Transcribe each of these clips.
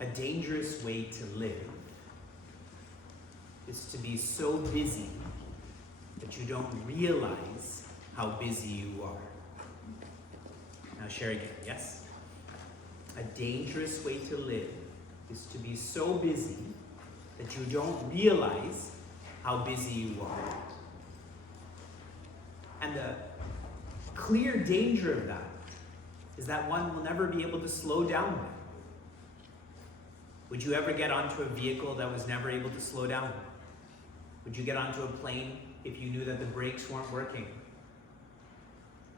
A dangerous way to live is to be so busy that you don't realize how busy you are. Now share again, yes? A dangerous way to live is to be so busy that you don't realize how busy you are. And the clear danger of that is that one will never be able to slow down then. Would you ever get onto a vehicle that was never able to slow down? Would you get onto a plane if you knew that the brakes weren't working?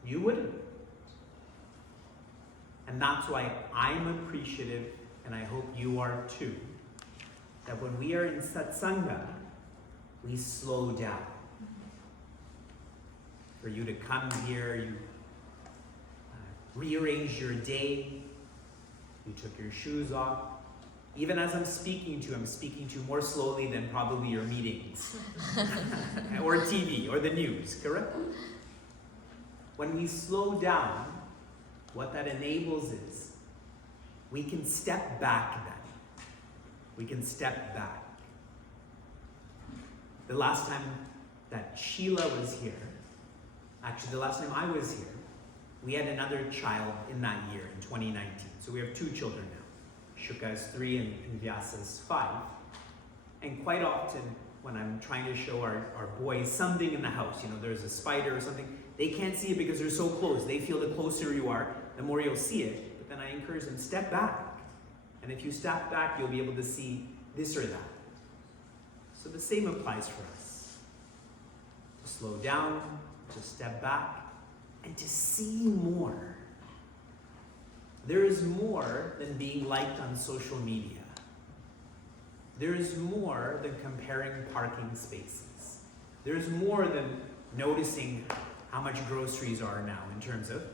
You wouldn't. And that's why I'm appreciative, and I hope you are too, that when we are in satsanga, we slow down. For you to come here, you rearrange your day, you took your shoes off. Even as I'm speaking to you more slowly than probably your meetings, or TV, or the news, correct? When we slow down, what that enables is, we can step back then. We can step back. The last time that Sheila was here, actually the last time I was here, we had another child in that year, in 2019. So we have 2 children now. Shuka is 3 and Vyasa is 5. And quite often, when I'm trying to show our boys something in the house, there's a spider or something, they can't see it because they're so close. They feel the closer you are, the more you'll see it. But then I encourage them, step back. And if you step back, you'll be able to see this or that. So the same applies for us. To slow down, to step back, and to see more. There is more than being liked on social media. There is more than comparing parking spaces. There is more than noticing how much groceries are now in terms of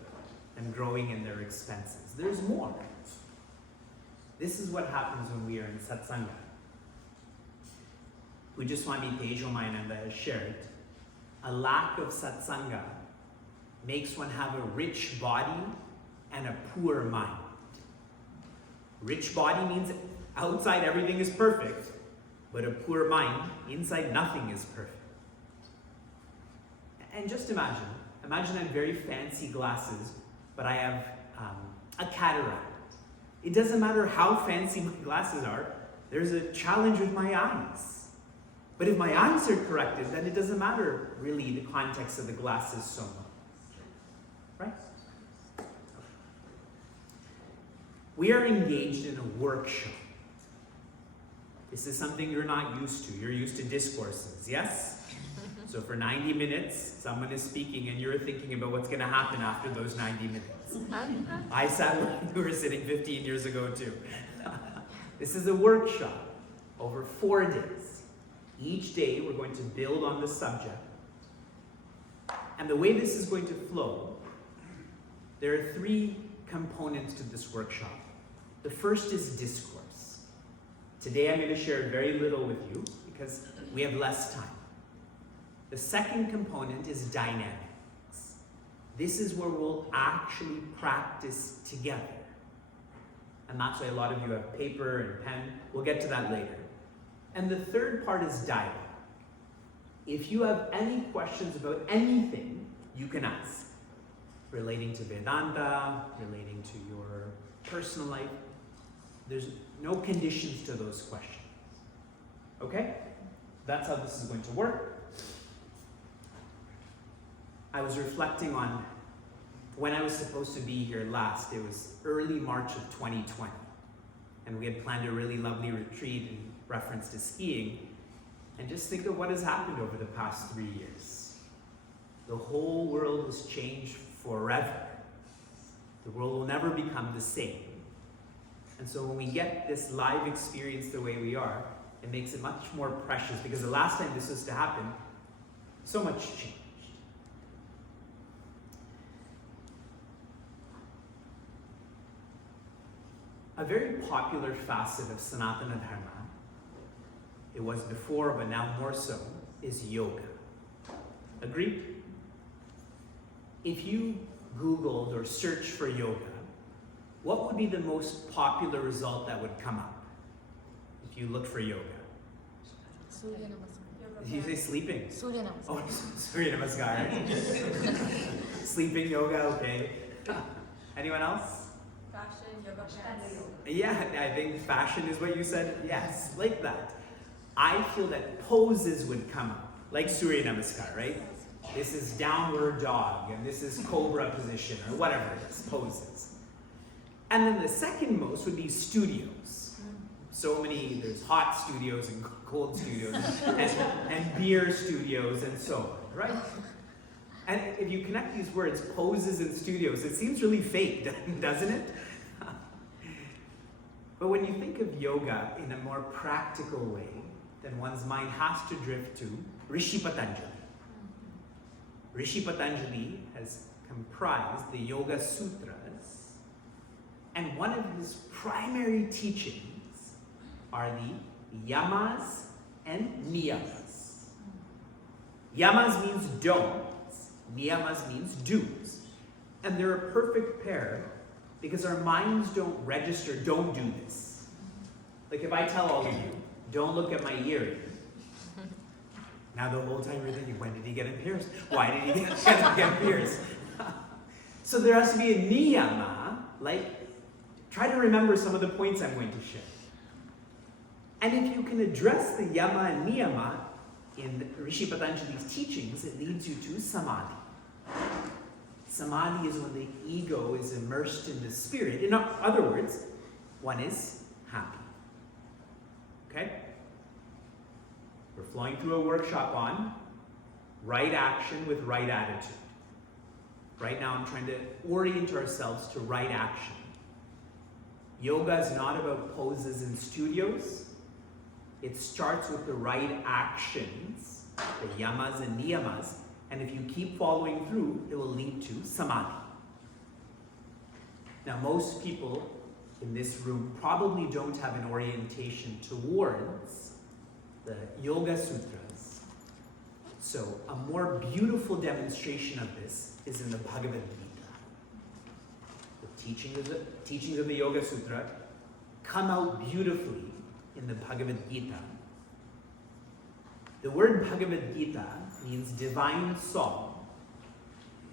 them growing in their expenses. There's more. This is what happens when we are in satsanga. Pujaswami Tejomayananda has shared, a lack of satsanga makes one have a rich body and a poor mind. Rich body means outside everything is perfect, but a poor mind, inside nothing is perfect. And just imagine I have very fancy glasses, but I have a cataract. It doesn't matter how fancy my glasses are, there's a challenge with my eyes. But if my eyes are corrected, then it doesn't matter really the context of the glasses so much. Right? We are engaged in a workshop. This is something you're not used to. You're used to discourses, yes? So for 90 minutes, someone is speaking and you're thinking about what's going to happen after those 90 minutes. I sat where you were sitting 15 years ago too. This is a workshop over 4 days. Each day we're going to build on the subject. And the way this is going to flow, there are 3 components to this workshop. The first is discourse. Today I'm going to share very little with you because we have less time. The second component is dynamics. This is where we'll actually practice together. And that's why a lot of you have paper and pen. We'll get to that later. And the third part is dialogue. If you have any questions about anything, you can ask. Relating to Vedanta, relating to your personal life. There's no conditions to those questions. Okay? That's how this is going to work. I was reflecting on when I was supposed to be here last. It was early March of 2020. And we had planned a really lovely retreat in reference to skiing. And just think of what has happened over the past 3 years. The whole world has changed forever. The world will never become the same. And so when we get this live experience the way we are, it makes it much more precious because the last time this was to happen, so much changed. A very popular facet of Sanatana Dharma, it was before but now more so, is yoga. Agreed? If you Googled or searched for yoga, what would be the most popular result that would come up if you looked for yoga? Surya Namaskar. Did you say sleeping? Surya Namaskar. Oh, Surya Namaskar. Sleeping yoga, okay. Anyone else? Fashion, yoga pants. Yeah, I think fashion is what you said. Yes, like that. I feel that poses would come up, like Surya Namaskar, right? This is downward dog, and this is cobra position, or whatever it is, poses. And then the second most would be studios. So many, there's hot studios and cold studios, and beer studios, and so on, right? And if you connect these words, poses and studios, it seems really fake, doesn't it? But when you think of yoga in a more practical way, then one's mind has to drift to Rishi Patanjali. Rishi Patanjali has comprised the Yoga Sutras, and one of his primary teachings are the yamas and niyamas. Yamas means don'ts, niyamas means do's. And they're a perfect pair because our minds don't register, don't do this. Like if I tell all of you, don't look at my earring. Now the whole time you're thinking, when did he get it pierced? Why did he get pierced? So there has to be a niyama, like try to remember some of the points I'm going to share. And if you can address the yama and niyama in Rishi Patanjali's teachings, it leads you to samadhi. Samadhi is when the ego is immersed in the spirit. In other words, one is happy. Okay? We're flowing through a workshop on right action with right attitude. Right now I'm trying to orient ourselves to right action. Yoga is not about poses and studios. It starts with the right actions, the yamas and niyamas, and if you keep following through, it will lead to samadhi. Now most people in this room probably don't have an orientation towards the Yoga Sutras. So a more beautiful demonstration of this is in the Bhagavad Gita. The teachings of the Yoga Sutra come out beautifully in the Bhagavad Gita. The word Bhagavad Gita means divine song.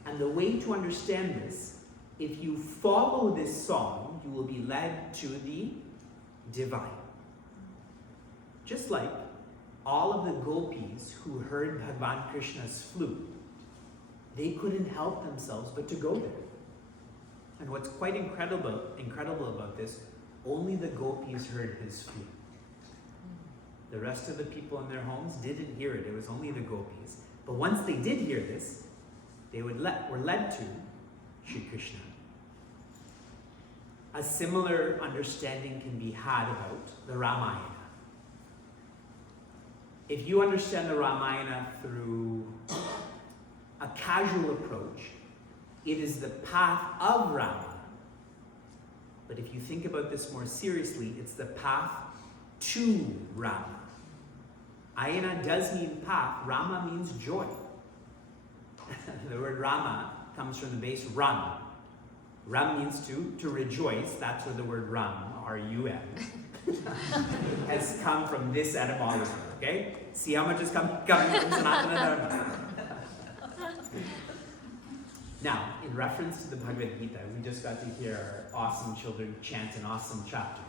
And the way to understand this, if you follow this song, you will be led to the divine. Just like all of the gopis who heard Bhagavan Krishna's flute, they couldn't help themselves but to go there. And what's quite incredible about this, only the gopis heard his flute. The rest of the people in their homes didn't hear it. It was only the gopis. But once they did hear this, they were led to Shri Krishna. A similar understanding can be had about the Ramayana. If you understand the Ramayana through a casual approach, it is the path of Rama. But if you think about this more seriously, it's the path to Rama. Ayana does mean path. Rama means joy. The word Rama comes from the base Ram. Ram means to rejoice. That's where the word Ram, R-U-M, has come from this etymology. Okay? See how much is coming from Sanatana Dharma. Now, in reference to the Bhagavad Gita, we just got to hear our awesome children chant an awesome chapter.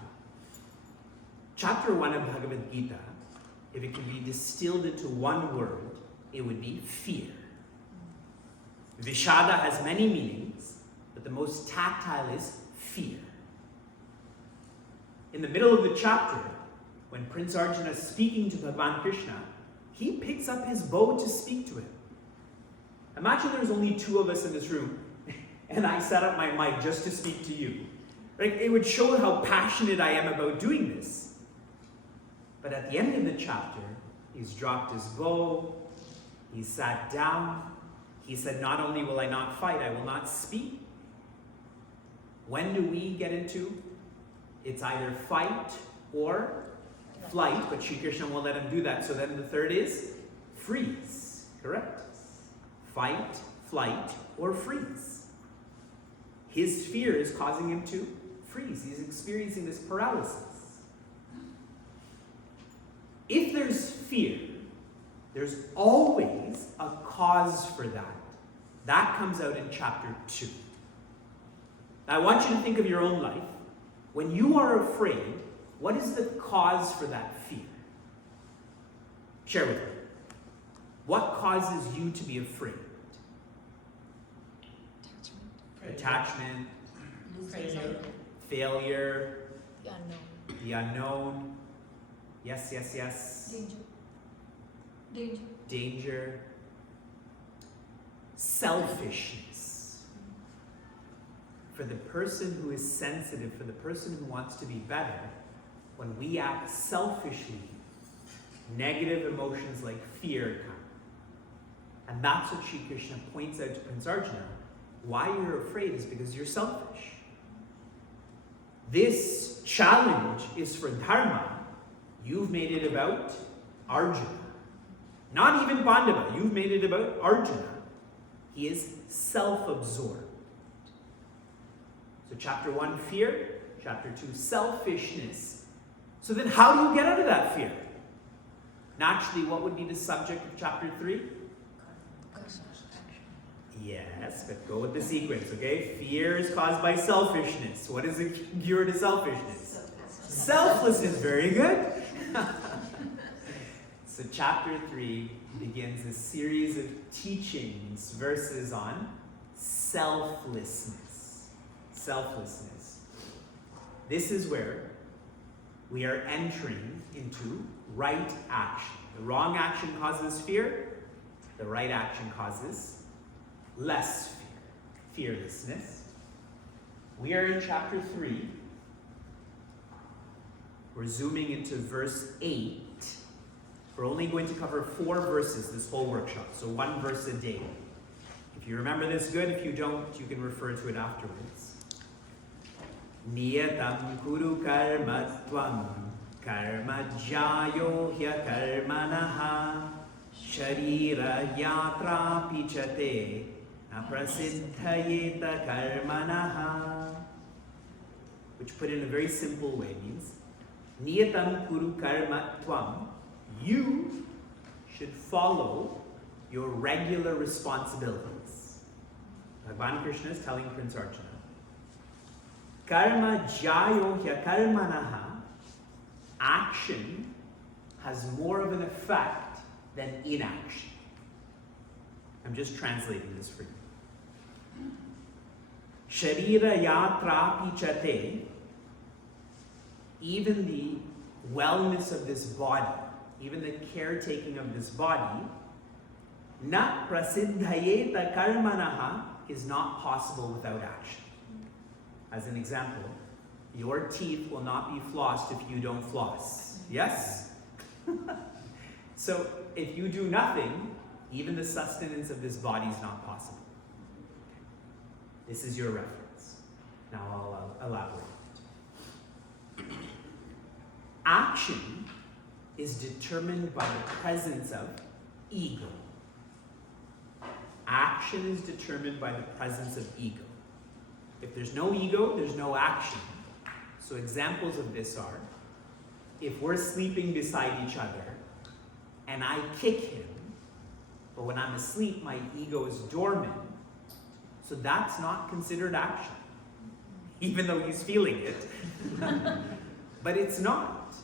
Chapter 1 of Bhagavad Gita, if it could be distilled into one word, it would be fear. Vishada has many meanings, but the most tactile is fear. In the middle of the chapter, when Prince Arjuna is speaking to Bhagavan Krishna, he picks up his bow to speak to him. Imagine there's only two of us in this room, and I set up my mic just to speak to you. Right? It would show how passionate I am about doing this. But at the end of the chapter, he's dropped his bow, he sat down, he said, not only will I not fight, I will not speak. When do we get into? It's either fight or flight, but Shri Krishna won't let him do that. So then the third is freeze, correct? Fight, flight, or freeze. His fear is causing him to freeze. He's experiencing this paralysis. If there's fear, there's always a cause for that. That comes out in chapter 2. I want you to think of your own life. When you are afraid, what is the cause for that fear? Share with me. What causes you to be afraid? Attachment, failure, the unknown. Yes, yes, yes. Danger. Selfishness. For the person who is sensitive, for the person who wants to be better, when we act selfishly, negative emotions like fear come. And that's what Sri Krishna points out to Prince Arjuna. Why you're afraid is because you're selfish. This challenge is for Dharma. You've made it about Arjuna. Not even Pandava. You've made it about Arjuna. He is self-absorbed. So chapter 1, fear. Chapter 2, selfishness. So then how do you get out of that fear? Naturally, what would be the subject of chapter 3? Yes, but go with the sequence, okay? Fear is caused by selfishness. What is the cure to selfishness? Selflessness. Very good. So chapter 3 begins a series of teachings, verses on selflessness. Selflessness. This is where we are entering into right action. The wrong action causes fear. The right action causes less fear. Fearlessness. We are in chapter 3. We're zooming into verse 8. We're only going to cover 4 verses this whole workshop, so 1 verse a day. If you remember this, good. If you don't, you can refer to it afterwards. Niyatam kuru karma tvam karma jayo hya karmanaha sharira yatra pichate aprasiddhayeta karmanaha. Which put in a very simple way means Niyatam kuru karma tvam. You should follow your regular responsibilities. Bhagavan Krishna is telling Prince Arjuna, Karma jayo hya karmanaha. Action has more of an effect than inaction. I'm just translating this for you. Sharira yatra pichate. Even the wellness of this body, even the caretaking of this body, na prasiddhayeta karmanaha, is not possible without action. As an example, your teeth will not be flossed if you don't floss. Yes? So if you do nothing, even the sustenance of this body is not possible. This is your reference. Now I'll elaborate. Action is determined by the presence of ego. Action is determined by the presence of ego. If there's no ego, there's no action. So examples of this are, if we're sleeping beside each other and I kick him, but when I'm asleep my ego is dormant, so that's not considered action, even though he's feeling it. But it's not.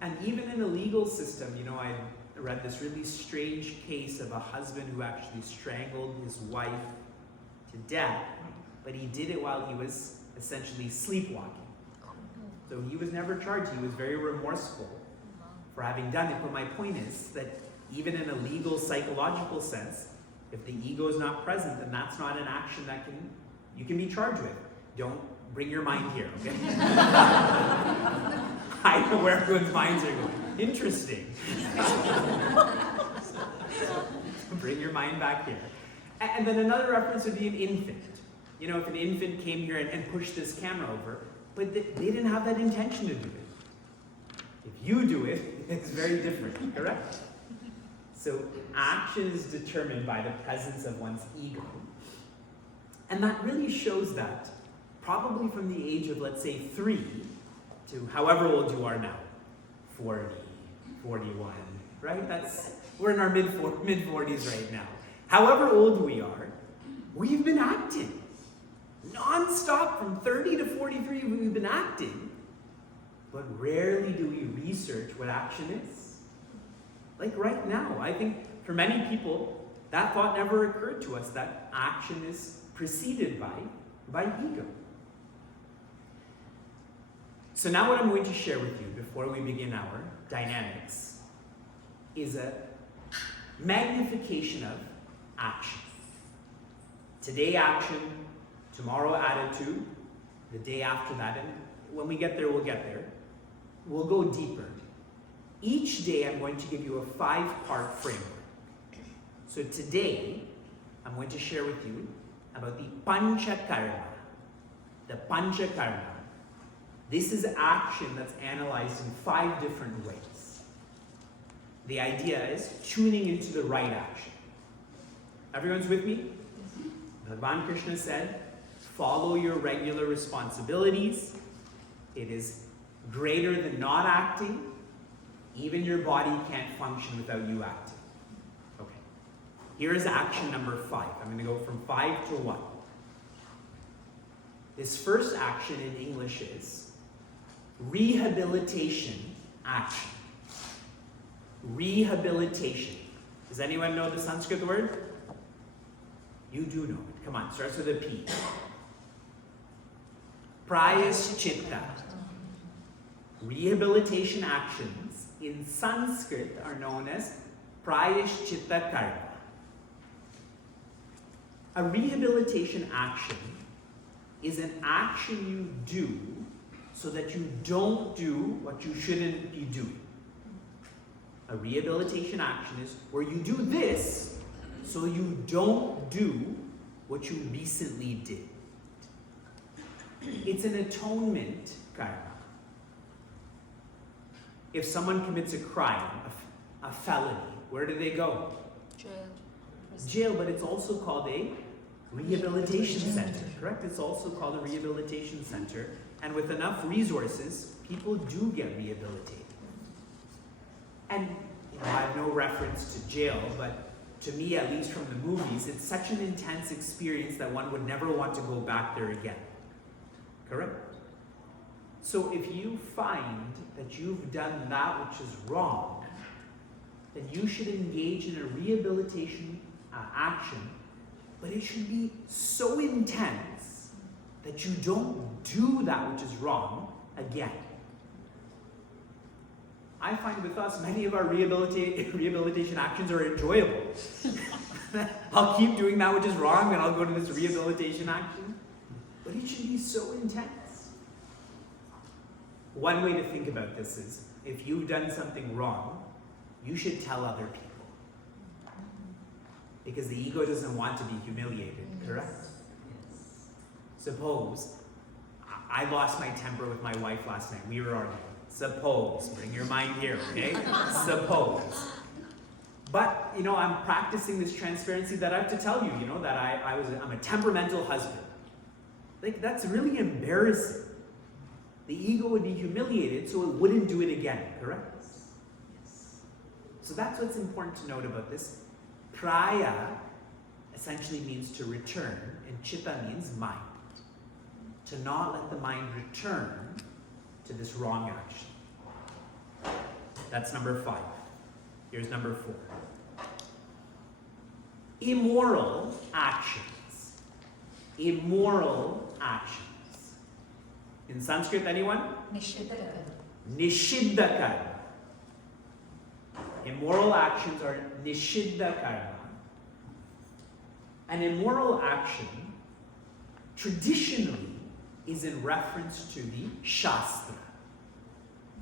And even in a legal system, I read this really strange case of a husband who actually strangled his wife to death, but he did it while he was essentially sleepwalking. So he was never charged. He was very remorseful for having done it. But my point is that even in a legal, psychological sense, if the ego is not present, then that's not an action that you can be charged with. Don't bring your mind here, okay? I know where everyone's minds are going. Interesting. Bring your mind back here. And then another reference would be an infant. If an infant came here and pushed this camera over, but they didn't have that intention to do it. If you do it, it's very different, correct? So action is determined by the presence of one's ego. And that really shows that probably from the age of, let's say, 3 to however old you are now, 40, 41, right? We're in our mid-40s right now. However old we are, we've been acting. Non-stop from 30 to 43, we've been acting. But rarely do we research what action is. Like right now, I think for many people, that thought never occurred to us, that action is preceded by ego. So now what I'm going to share with you before we begin our dynamics is a magnification of action. Today action, tomorrow attitude, the day after that, and when we get there, we'll get there. We'll go deeper. Each day I'm going to give you a 5-part framework. So today, I'm going to share with you about the Panchakarma. The Panchakarma. This is action that's analyzed in 5 different ways. The idea is tuning into the right action. Everyone's with me? Bhagavan Krishna said, follow your regular responsibilities. It is greater than not acting. Even your body can't function without you acting. Okay. Here is action number 5. I'm going to go from 5 to 1. This first action in English is rehabilitation action. Rehabilitation. Does anyone know the Sanskrit word? You do know it. Come on, starts with a P. Prayaschitta. Rehabilitation actions in Sanskrit are known as prayaschitta karma. A rehabilitation action is an action you do so that you don't do what you shouldn't be doing. A rehabilitation action is where you do this so you don't do what you recently did. It's an atonement karma. If someone commits a crime, a felony, where do they go? Jail, but it's also called a rehabilitation center, correct? It's also called a rehabilitation center. And with enough resources, people do get rehabilitated. And I have no reference to jail, but to me, at least from the movies, it's such an intense experience that one would never want to go back there again. Correct? So if you find that you've done that which is wrong, then you should engage in a rehabilitation action, but it should be so intense that you don't do that which is wrong again. I find with us, many of our rehabilitation actions are enjoyable. I'll keep doing that which is wrong, and I'll go to this rehabilitation action. But it should be so intense. One way to think about this is, if you've done something wrong, you should tell other people. Because the ego doesn't want to be humiliated, correct? Yes. Suppose I lost my temper with my wife last night. We were arguing. Suppose. Bring your mind here, okay? Suppose. But, I'm practicing this transparency that I have to tell you, that I'm a temperamental husband. Like, that's really embarrassing. The ego would be humiliated, so it wouldn't do it again, correct? Yes. So that's what's important to note about this. Praya essentially means to return, and chitta means mind. To not let the mind return to this wrong action. That's number 5. Here's number 4. Immoral actions. Immoral actions. In Sanskrit, anyone? Nishiddha karma. Immoral actions are nishiddha karma. An immoral action traditionally is in reference to the Shastra.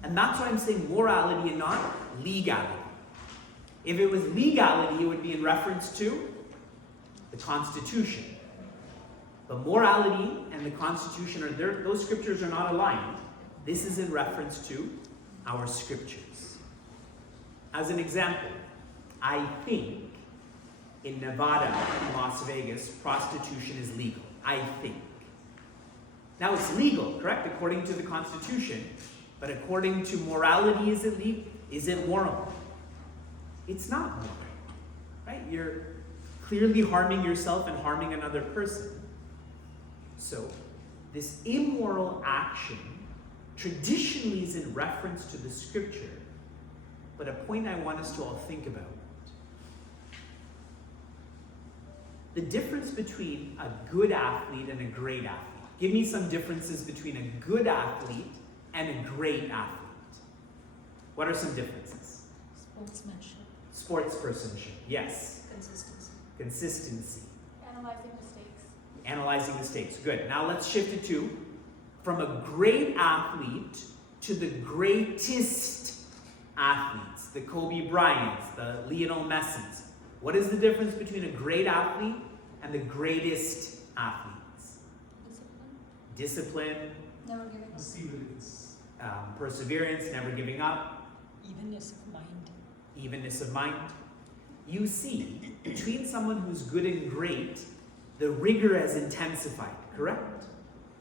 And that's why I'm saying morality and not legality. If it was legality, it would be in reference to the Constitution. But morality and the Constitution, those scriptures are not aligned. This is in reference to our scriptures. As an example, I think in Nevada and Las Vegas, prostitution is legal. I think. Now it's legal, correct, according to the Constitution, but according to morality, is it moral? It's not moral, right? You're clearly harming yourself and harming another person. So, this immoral action traditionally is in reference to the scripture, but a point I want us to all think about. The difference between a good athlete and a great athlete. Give me some differences between a good athlete and a great athlete. What are some differences? Sportsmanship. Sportspersonship, yes. Consistency. Analyzing mistakes. Analyzing mistakes, good. Now let's shift it to from a great athlete to the greatest athletes, the Kobe Bryants, the Lionel Messis. What is the difference between a great athlete and the greatest athletes? Discipline. Never giving up. Perseverance. Perseverance, never giving up. Evenness of mind. Evenness of mind. You see, between someone who's good and great, the rigor has intensified, correct?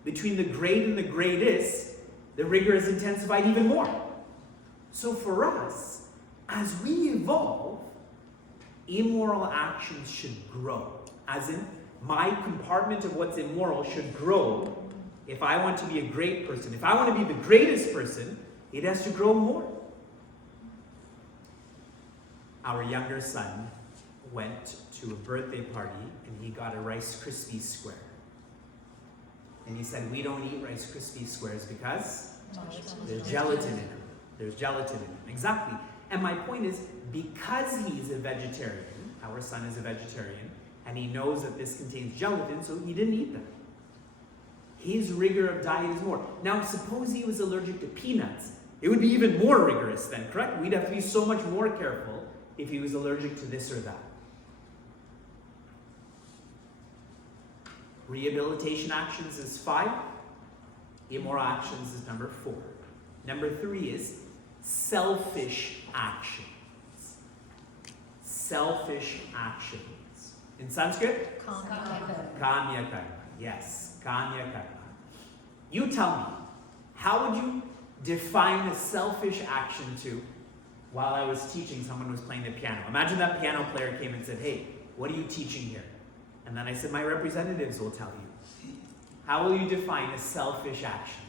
Between the great and the greatest, the rigor has intensified even more. So for us, as we evolve, immoral actions should grow. As in, my compartment of what's immoral should grow. If I want to be a great person, if I want to be the greatest person, it has to grow more. Our younger son went to a birthday party and he got a Rice Krispies square. And he said, we don't eat Rice Krispies squares because there's gelatin in them. There's gelatin in them. Exactly. And my point is, because he's a vegetarian, our son is a vegetarian, and he knows that this contains gelatin, so he didn't eat them. His rigor of diet is more. Now, suppose he was allergic to peanuts. It would be even more rigorous then, correct? We'd have to be so much more careful if he was allergic to this or that. Rehabilitation actions is 5. Immoral actions is number 4. Number 3 is selfish actions. Selfish actions. In Sanskrit? Kamya karma. Yes, kamya karma. You tell me, how would you define a selfish action to, while I was teaching, someone was playing the piano. Imagine that piano player came and said, hey, what are you teaching here? And then I said, my representatives will tell you. How will you define a selfish action?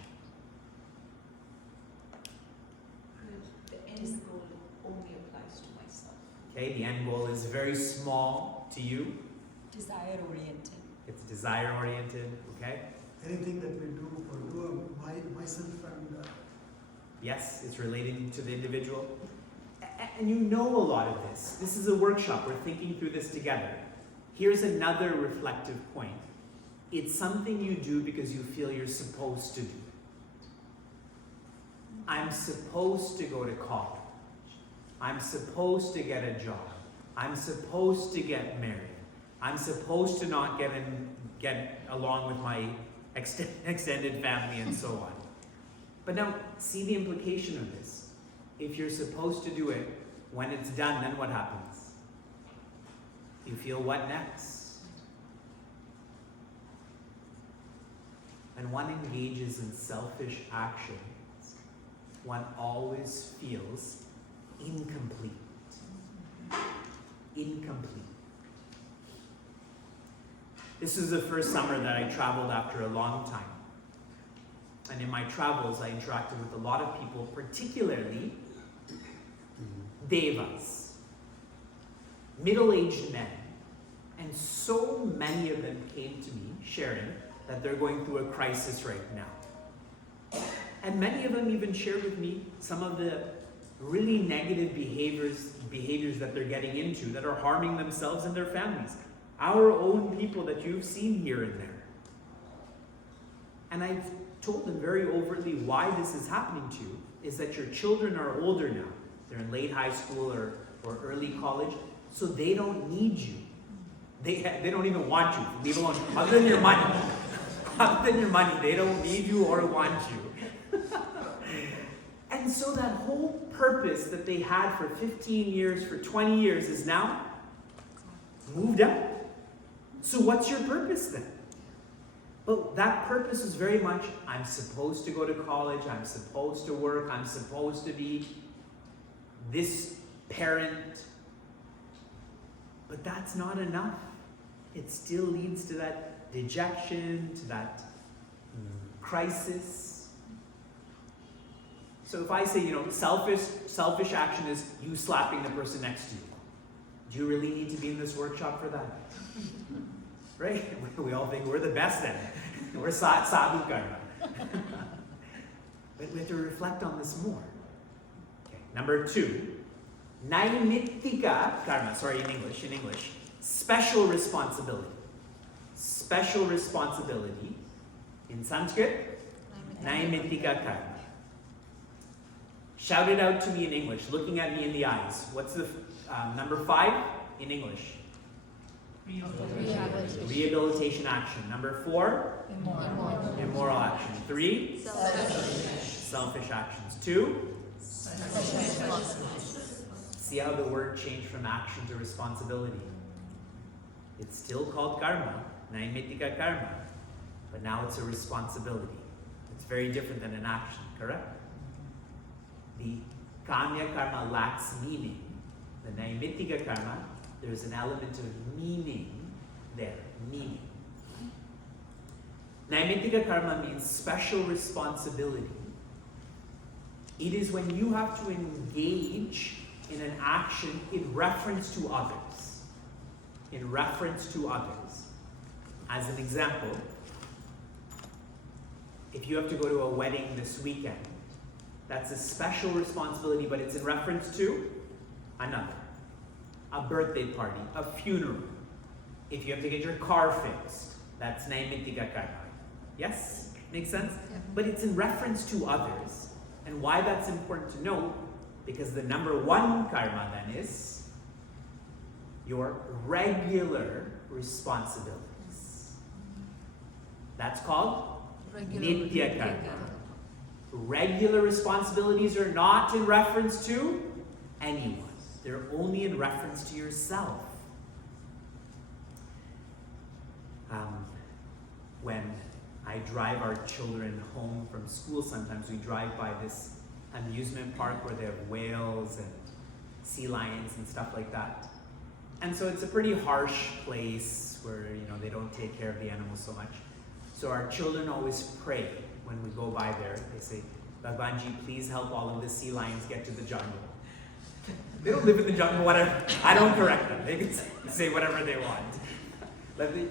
The end goal only applies to myself. Okay, the end goal is very small to you. Desire oriented. It's desire oriented, okay? Anything that we do for myself and Yes, it's relating to the individual. And you know a lot of this. This is a workshop. We're thinking through this together. Here's another reflective point. It's something you do because you feel you're supposed to do. I'm supposed to go to college. I'm supposed to get a job. I'm supposed to get married. I'm supposed to not get along with my extended family and so on. But now, see the implication of this. If you're supposed to do it, when it's done, then what happens? You feel what next? When one engages in selfish actions, one always feels incomplete. Incomplete. This is the first summer that I traveled after a long time. And in my travels, I interacted with a lot of people, particularly devas, middle-aged men. And so many of them came to me sharing that they're going through a crisis right now. And many of them even shared with me some of the really negative behaviors that they're getting into that are harming themselves and their families. Our own people that you've seen here and there. And I've told them very overtly why this is happening to you is that your children are older now. They're in late high school or early college, so they don't need you. They don't even want you. Leave alone. Other than your money. Other than your money, they don't need you or want you. And so that whole purpose that they had for 15 years, for 20 years is now moved out. So what's your purpose then? But that purpose is very much, I'm supposed to go to college, I'm supposed to work, I'm supposed to be this parent. But that's not enough. It still leads to that dejection, to that crisis. So if I say, selfish action is you slapping the person next to you. Do you really need to be in this workshop for that? Right? We all think we're the best at it. We're sadhu karma. But we have to reflect on this more. Okay. Number 2, naimittika karma. Sorry, in English. Special responsibility. Special responsibility. In Sanskrit, naimittika karma. Shout it out to me in English, looking at me in the eyes. What's the number 5 in English? Rehabilitation action. Number 4? Immoral action. 3? Selfish actions. 2? See how the word changed from action to responsibility. It's still called karma, naimittika karma, but now it's a responsibility. It's very different than an action, correct? The kamya karma lacks meaning. The naimittika karma, there's an element of meaning there, meaning. Naimittika karma means special responsibility. It is when you have to engage in an action in reference to others. In reference to others. As an example, if you have to go to a wedding this weekend, that's a special responsibility, but it's in reference to another. A birthday party, a funeral. If you have to get your car fixed, that's naimittika karma. Yes? Makes sense? Yeah. But it's in reference to others. And why that's important to know, because the number 1 karma then is your regular responsibilities. That's called nitya karma. Regular responsibilities are not in reference to anyone. They're only in reference to yourself. When I drive our children home from school, sometimes we drive by this amusement park where they have whales and sea lions and stuff like that. And so it's a pretty harsh place where, they don't take care of the animals so much. So our children always pray when we go by there. They say, Bhagwanji, please help all of the sea lions get to the jungle. They don't live in the jungle, whatever. I don't correct them. They can say whatever they want.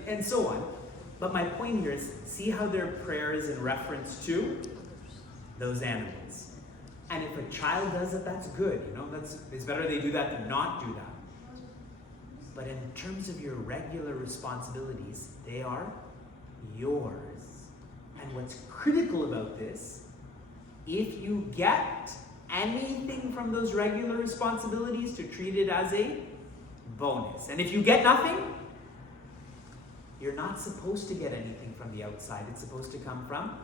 And so on. But my point here is, see how their prayer is in reference to those animals. And if a child does it, that's good. It's better they do that than not do that. But in terms of your regular responsibilities, they are yours. And what's critical about this, if you get anything from those regular responsibilities, to treat it as a bonus. And if you get nothing, you're not supposed to get anything from the outside. It's supposed to come from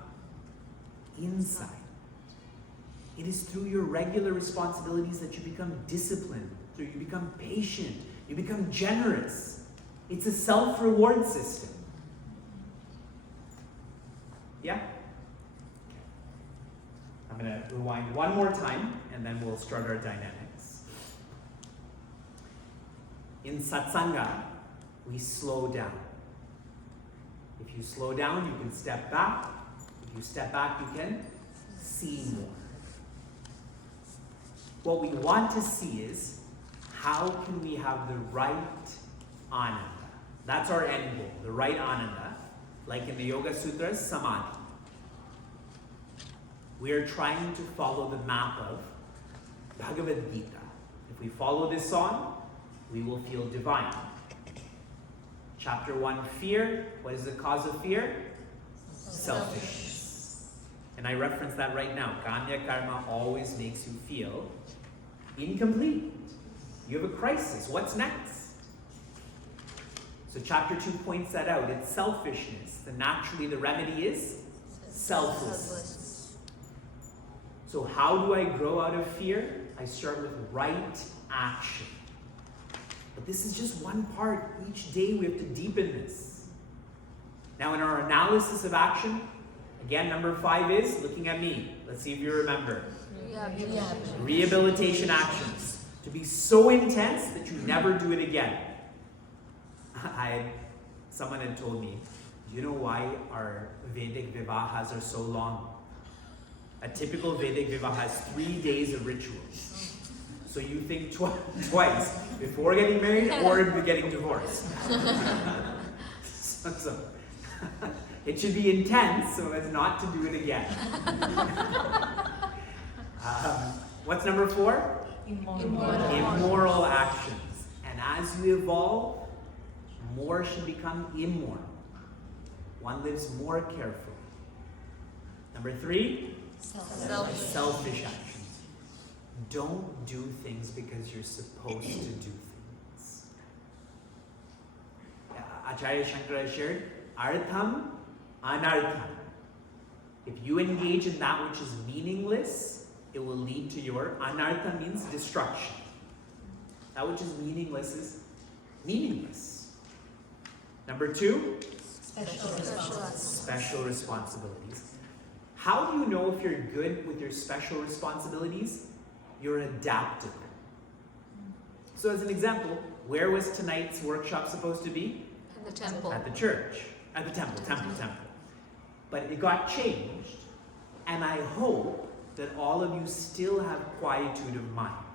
inside. It is through your regular responsibilities that you become disciplined, through you become patient, you become generous. It's a self-reward system. Yeah? I'm going to rewind one more time, and then we'll start our dynamics. In satsanga, we slow down. If you slow down, you can step back. If you step back, you can see more. What we want to see is, how can we have the right ananda? That's our end goal, the right ananda. Like in the Yoga Sutras, samadhi. We are trying to follow the map of Bhagavad Gita. If we follow this song, we will feel divine. Chapter 1, fear. What is the cause of fear? Selfishness. And I reference that right now. Kamya karma always makes you feel incomplete. You have a crisis. What's next? So chapter 2 points that out. It's selfishness. And naturally the remedy is selflessness. So how do I grow out of fear? I start with right action. But this is just one part. Each day we have to deepen this. Now in our analysis of action, again, number 5 is, looking at me, let's see if you remember. Rehabilitation actions. To be so intense that you never do it again. Someone had told me, do you know why our Vedic Vivahas are so long? A typical Vedic Vivaha has 3 days of rituals. So you think twice before getting married or getting divorced. so it should be intense so as not to do it again. What's number 4? Immoral actions. And as you evolve, more should become immoral. One lives more carefully. Number 3? Selfish actions. Don't do things because you're supposed to do things. Acharya Shankara shared, Artham, Anartham. If you engage in that which is meaningless, it will lead to your anartha means destruction. That which is meaningless is meaningless. Number 2, special responsibilities. How do you know if you're good with your special responsibilities? You're adaptable. So as an example, where was tonight's workshop supposed to be? In the temple. At the church. At the temple. But it got changed, and I hope that all of you still have quietude of mind.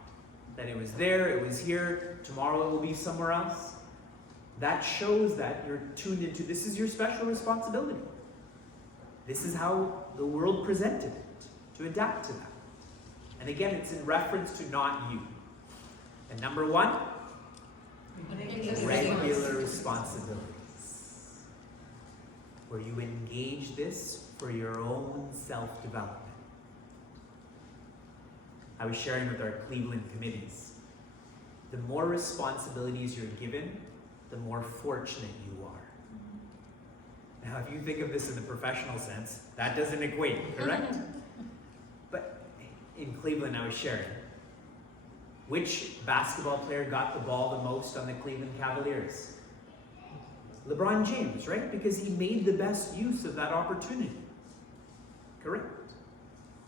That it was there, it was here, tomorrow it will be somewhere else. That shows that you're tuned into, this is your special responsibility. This is how the world presented it, to adapt to that. And again, it's in reference to not you. And number 1, regular responsibilities. Where you engage this for your own self-development. I was sharing with our Cleveland committees. The more responsibilities you're given, the more fortunate you are. Now, if you think of this in the professional sense, that doesn't equate, correct? But in Cleveland, I was sharing, which basketball player got the ball the most on the Cleveland Cavaliers? LeBron James, right? Because he made the best use of that opportunity. Correct?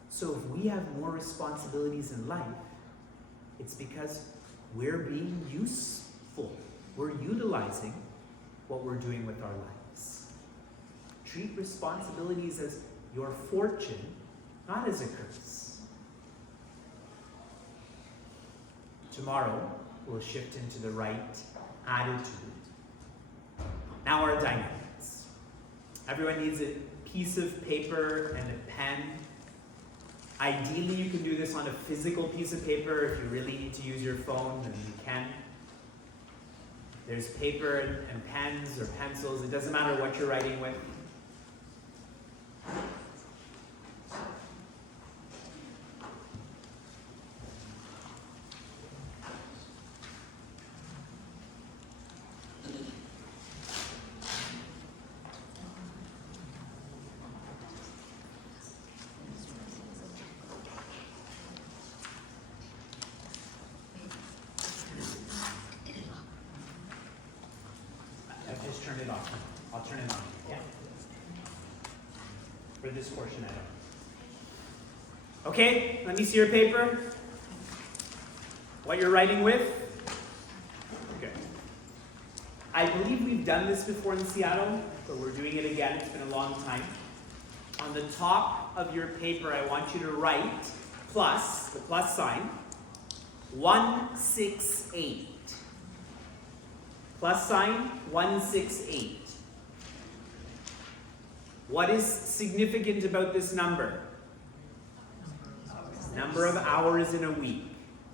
So if we have more responsibilities in life, it's because we're being useful. We're utilizing what we're doing with our lives. Treat responsibilities as your fortune, not as a curse. Tomorrow, we'll shift into the right attitude. Now our dynamics. Everyone needs a piece of paper and a pen. Ideally, you can do this on a physical piece of paper. If you really need to use your phone, then you can. There's paper and pens or pencils. It doesn't matter what you're writing with. Just turn it off. I'll turn it on. Yeah. For this portion, I don't. Okay, let me see your paper. What you're writing with. Okay. I believe we've done this before in Seattle, but we're doing it again. It's been a long time. On the top of your paper, I want you to write plus, the plus sign, 168. Plus sign, 168. What is significant about this number? Number of hours in a week.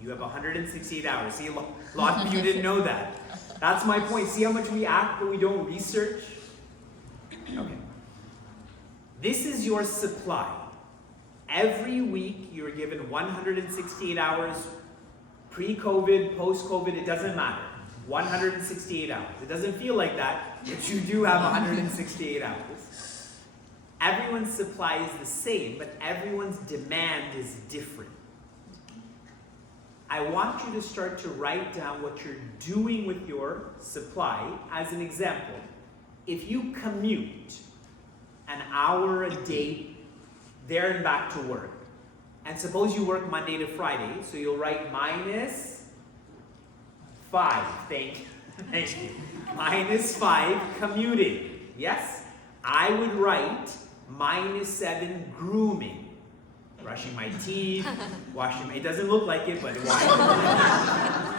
You have 168 hours. See, a lot of you didn't know that. That's my point. See how much we act but we don't research? Okay. This is your supply. Every week you're given 168 hours, pre-COVID, post-COVID, it doesn't matter. 168 hours. It doesn't feel like that, but you do have 168 hours. Everyone's supply is the same, but everyone's demand is different. I want you to start to write down what you're doing with your supply. As an example, if you commute an hour a day there and back to work. And suppose you work Monday to Friday, so you'll write -5. Thank you. -5 commuting. Yes? I would write -7 grooming. Brushing my teeth, washing my, it doesn't look like it, but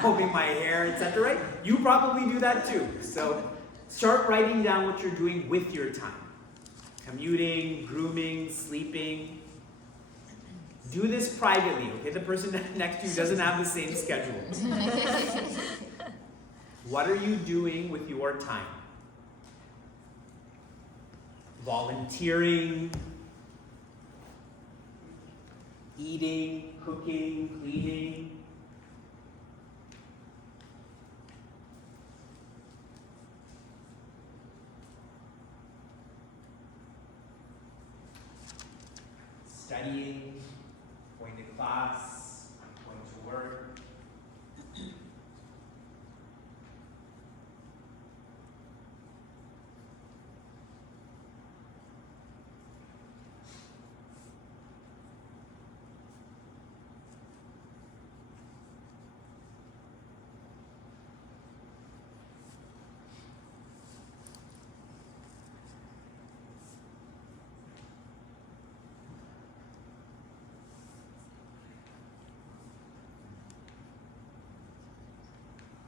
combing my hair, etc. Right? You probably do that too. So start writing down what you're doing with your time. Commuting, grooming, sleeping. Do this privately, okay? The person next to you doesn't have the same schedule. What are you doing with your time? Volunteering, eating, cooking, cleaning. Studying, going to class, going to work.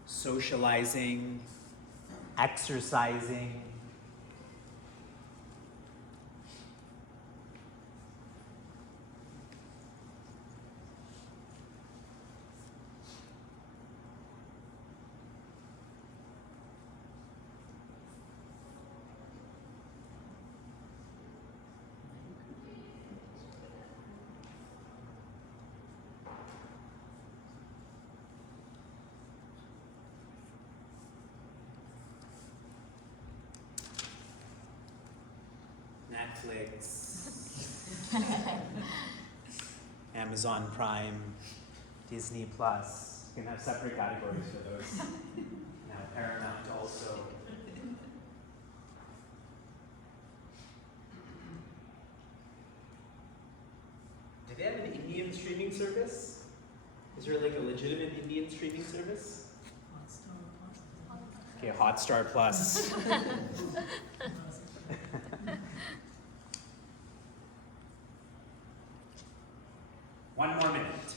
Socializing, exercising. Netflix, Amazon Prime, Disney Plus. You can have separate categories for those. Now Paramount also. Do they have an Indian streaming service? Is there like a legitimate Indian streaming service? Okay, Hotstar Plus. One more minute.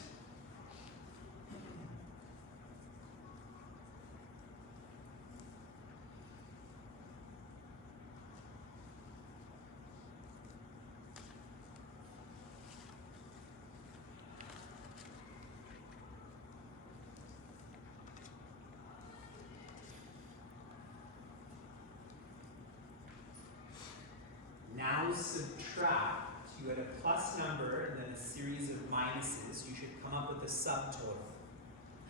Now subtract. You had a plus number and then a series of minuses. You should come up with a subtotal.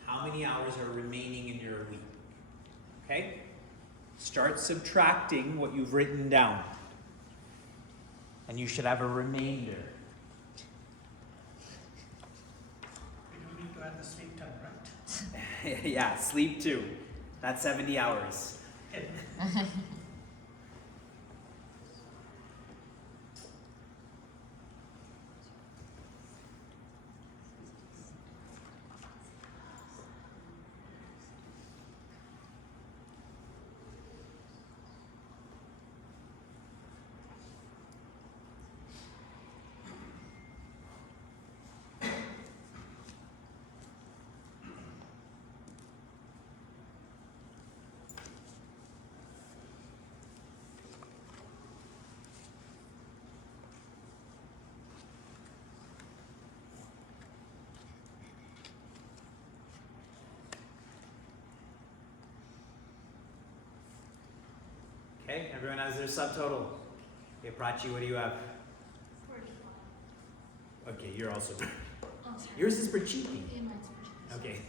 How many hours are remaining in your week? Okay? Start subtracting what you've written down. And you should have a remainder. We don't need to add the sleep time, right? Yeah, sleep too. That's 70 hours. Okay, everyone has their subtotal. Okay, Prachi, what do you have? 45. Okay, you're also. Oh, sorry. Yours is Prachi. Yeah, mine's 45. Okay,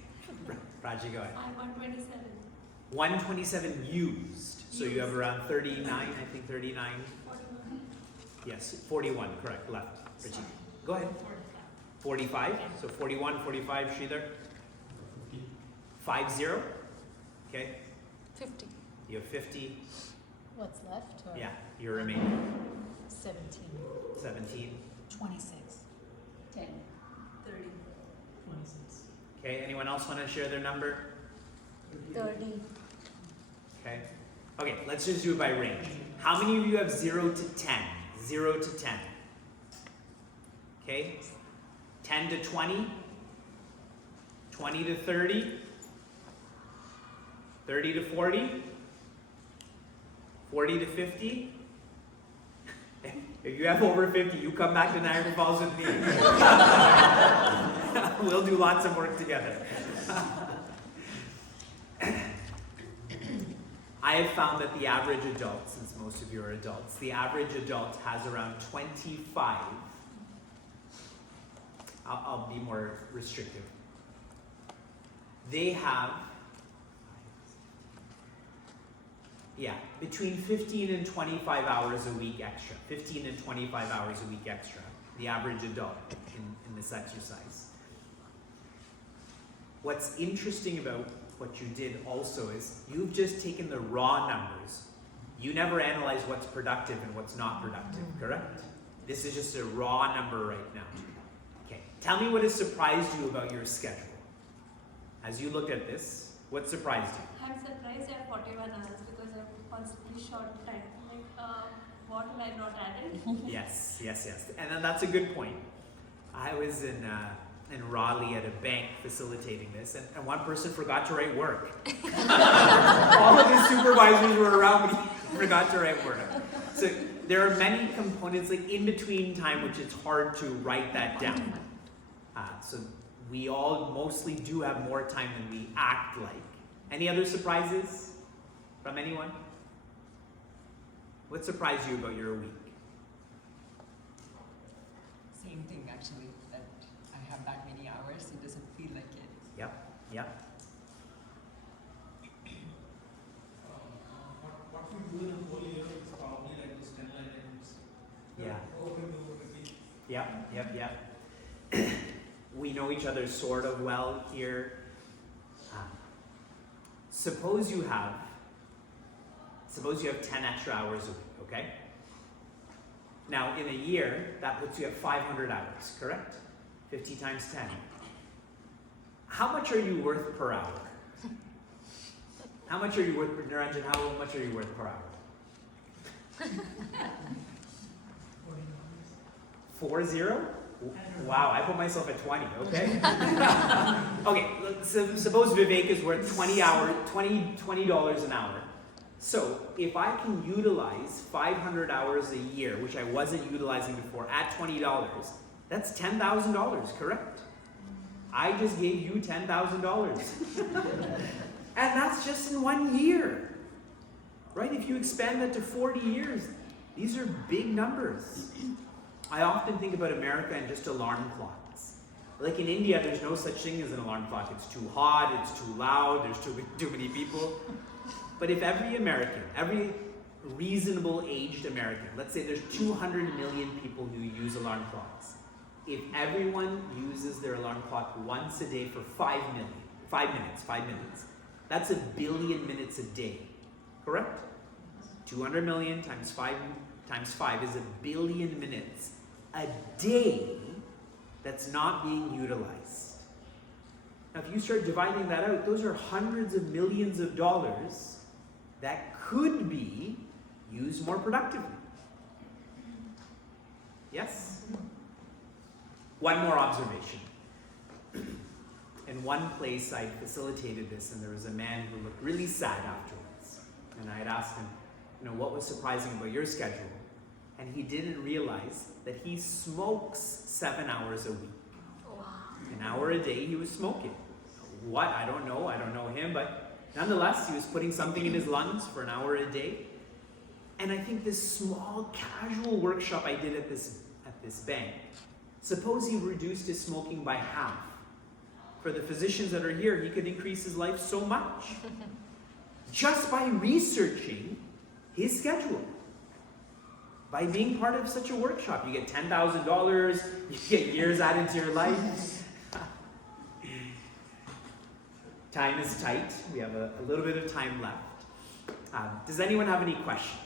Prachi, go ahead. I'm 127. 127 used. So you have around 39, I think 39. 41. Yes, 41, correct, left. Prachi. Go ahead. 45. 45, so 41, 45, Sridhar. 50. Okay, 50. you have 50. What's left? Or Yeah, your remaining. 17. 17. 26. 10. 30. 26. Okay, anyone else want to share their number? 30. Okay. Okay, let's just do it by range. How many of you have 0 to 10? 0 to 10. Okay. 10 to 20. 20 to 30. 30 to 40. 40 to 50. If you have over 50, you come back to Niagara Falls with me. We'll do lots of work together. I have found that the average adult, since most of you are adults, the average adult has around 25. I'll be more restrictive. They have, between 15 and 25 hours a week extra. 15 and 25 hours a week extra. The average adult in this exercise. What's interesting about what you did also is you've just taken the raw numbers. You never analyze what's productive and what's not productive, correct? This is just a raw number right now. Okay, tell me what has surprised you about your schedule. As you look at this, what surprised you? I'm surprised at 41 hours because I'm constantly short time. What have I not added? Yes. And then that's a good point. I was in Raleigh at a bank facilitating this, and one person forgot to write work. All of his supervisors were around me, forgot to write work. So there are many components, like in between time, which it's hard to write that down. So we all mostly do have more time than we act like. Any other surprises from anyone? What surprised you about your week? Same thing actually, that I have that many hours, it doesn't feel like it. Yep. What we do in a whole year is probably like this 10 items. Yeah. Over to repeat. Yep. We know each other sort of well here. Suppose you have 10 extra hours a week, okay? Now, in a year, that puts you at 500 hours, correct? 50 times 10. How much are you worth per hour? How much are you worth, Niranjan, how much are you worth per hour? 40? Wow, I put myself at 20, okay? Okay, so suppose Vivek is worth $20 an hour. So if I can utilize 500 hours a year, which I wasn't utilizing before, at $20, that's $10,000, correct? I just gave you $10,000. And that's just in 1 year, right? If you expand that to 40 years, these are big numbers. I often think about America and just alarm clocks. Like in India, there's no such thing as an alarm clock. It's too hot, it's too loud, there's too many people. But if every American, every reasonable aged American, let's say there's 200 million people who use alarm clocks. If everyone uses their alarm clock once a day for 5 minutes, that's 1 billion minutes a day, correct? 200 million times 5 is 1 billion minutes a day that's not being utilized. Now, if you start dividing that out, those are hundreds of millions of dollars that could be used more productively. Yes? One more observation. In one place, I facilitated this, and there was a man who looked really sad afterwards. And I had asked him, what was surprising about your schedule? And he didn't realize that he smokes 7 hours a week. An hour a day he was smoking. What? I don't know him, but nonetheless, he was putting something in his lungs for an hour a day. And I think this small casual workshop I did at this bank, suppose he reduced his smoking by half. For the physicians that are here, he could increase his life so much. Just by researching his schedule. By being part of such a workshop, you get $10,000, you get years added to your life. Time is tight. We have a little bit of time left. Does anyone have any questions?